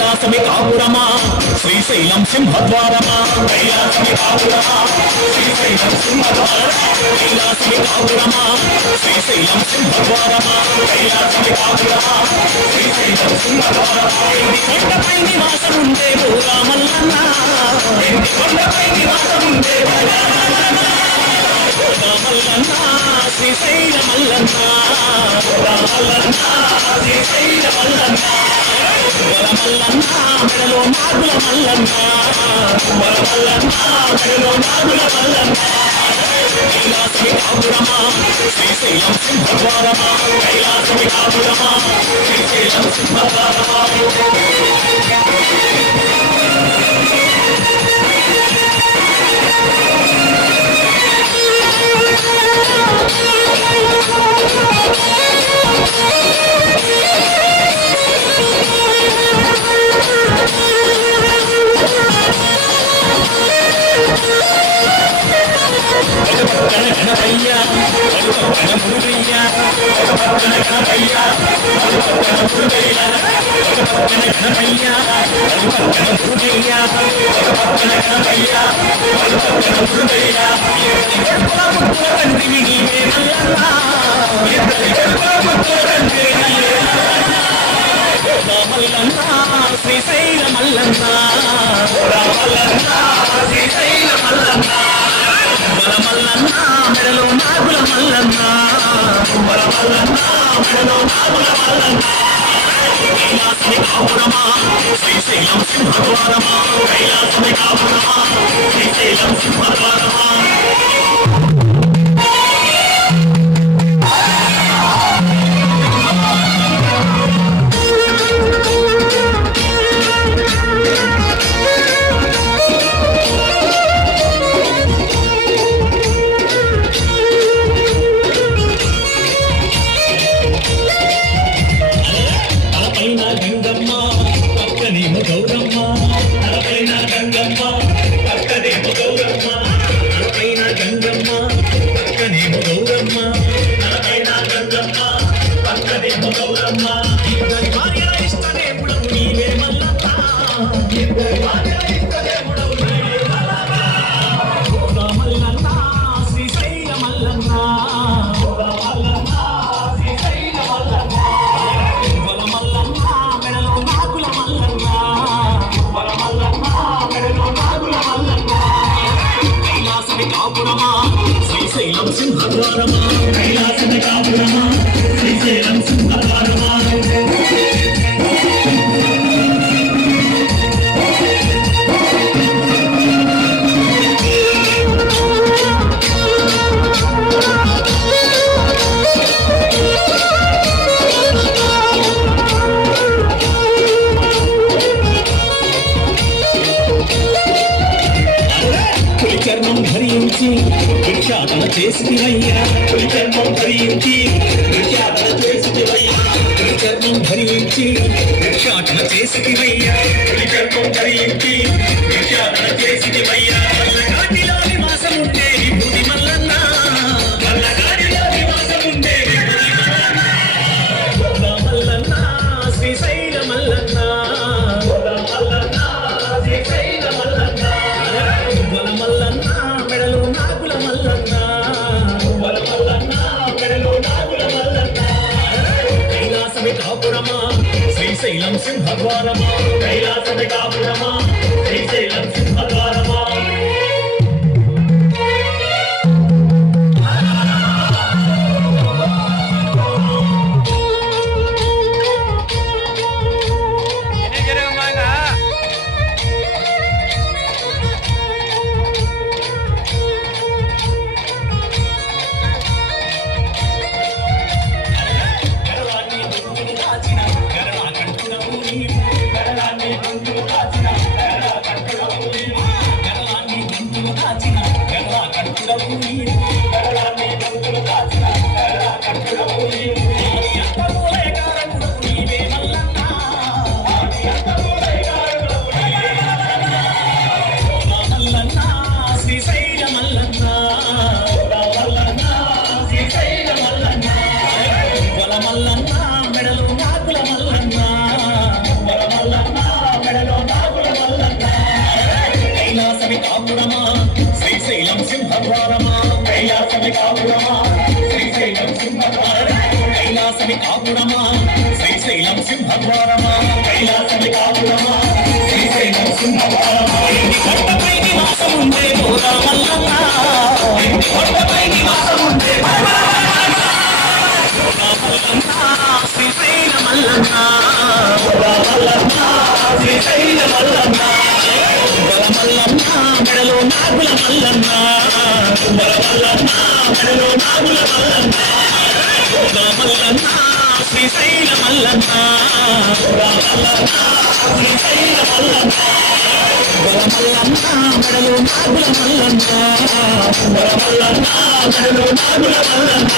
కైలాసమి కాపురమా శ్రీశైలం సింహద్వారమా కైలాసమి కాపురమా శ్రీశైలం సింహద్వారమా కైలాసమి కాపురమా శ్రీశైలం సింహద్వారమా కైలాసమి కాపురమా శ్రీశైలం సింహద్వారమా కొండపై నివాసముండే ఓ రామల్లన్న కొండపై నివాసముండే ఓ రామల్లన్న శ్రీశైల మల్లన్న రామల్లన్న శ్రీశైల మల్లన్న వరమల్లన్న మెడలో నాగుల మల్లన్న వరమల్లన్న మెడలో నాగుల మల్లన్న కైలాసమి కాపురమా శ్రీశైలం సింహద్వారమా కైలాసమి కాపురమా శ్రీశైలం సింహద్వారమా గణపయ్య మురుగయ్య గణపయ్య మురుగయ్య గణపయ్య మురుగయ్య గణపయ్య మురుగయ్య తండ్రి నీవే మల్లన్న రామల్లన్న శ్రీశైల మల్లన్న రామల్లన్న శ్రీశైల మల్లన్న వరమల్లన్న మెడలో నాగుల మల్లన్న వరమల్లన్న మెడలో నాగుల మల్లన్న కైలాసమి కాపురమా శ్రీశైలం సింహద్వారమా కైలాసమి కాపురమా శ్రీశైలం సింహద్వారమా గంగమ్మ పక్కనేమో గౌరమ్మ తలపైన గంగమ్మ పక్కనేమో గౌరమ్మ తలపైన గంగమ్మ పక్కనేమో గౌరమ్మ తలపైన గంగమ్మ పక్కనేమో గౌరమ్మ ఇద్దరి భార్యల ఇష్టదేవుడవు నీవే మల్లన్న ఇద్దరి భార్యల ఇష్టదేవుడవు నీవే మల్లన్న రామల్లన్న శ్రీశైల మల్లన్న రామల్లన్న శ్రీశైల మల్లన్న కైలాసమి కాపురమా శ్రీశైలం సింహద్వారమా కైలాసమి కాపురమా శ్రీశైలం సింహద్వారమా చర్మం ధరించి భిక్షాటన చేసివయ్యా చర్మం ధరించి భిక్షాటన చేసివయ్యా చర్మం ధరించి భిక్షాటన చేసివయ్యా చర్మం ధరించి భిక్షాటన చేసివయ్యా వల్లగాడిలో నివాసం ఉండే భూమి మల్లన్న వల్లగాడిలో నివాసం ఉండే భూమి మల్లన్న రామల్లన్న శ్రీశైల మల్లన్న రామల్లన్న శ్రీశైల మల్లన్న వరమల్లన్న మెడలో నాగుల మల్లన్న వరమల్లన్న మెడలో నాగుల మల్లన్న కైలాసమి కాపురమా శ్రీశైలం సింహద్వారమా కైలాసమి కాపురమా శ్రీశైలం సింహద్వారమా గణరాన్ని శ్రీశైలం సింహద్వారమా కైలాసమి కాపురమా శ్రీశైలం సింహద్వారమా కైలాసమి కాపురమా శ్రీశైలం సింహద్వారమా కైలాసమి కాపురమా శ్రీశైలం సింహద్వారమా కొండపై నివాసముండే గోరా మల్లన్న కొండపై నివాసముండే శ్రీశైల మల్లన్న శ్రీశైల మల్లన్న మల్లన్న మెడలో నాగుల మల్లన్న మల్లన్న మెడలో నాగుల మల్లన్న మల్లన్న శ్రీశైల మల్లన్న మల్లన్న శ్రీశైల మల్లన్న మల్లన్న మెడలో నాగుల మల్లన్న మల్లన్న మెడలో నాగుల మల్లన్న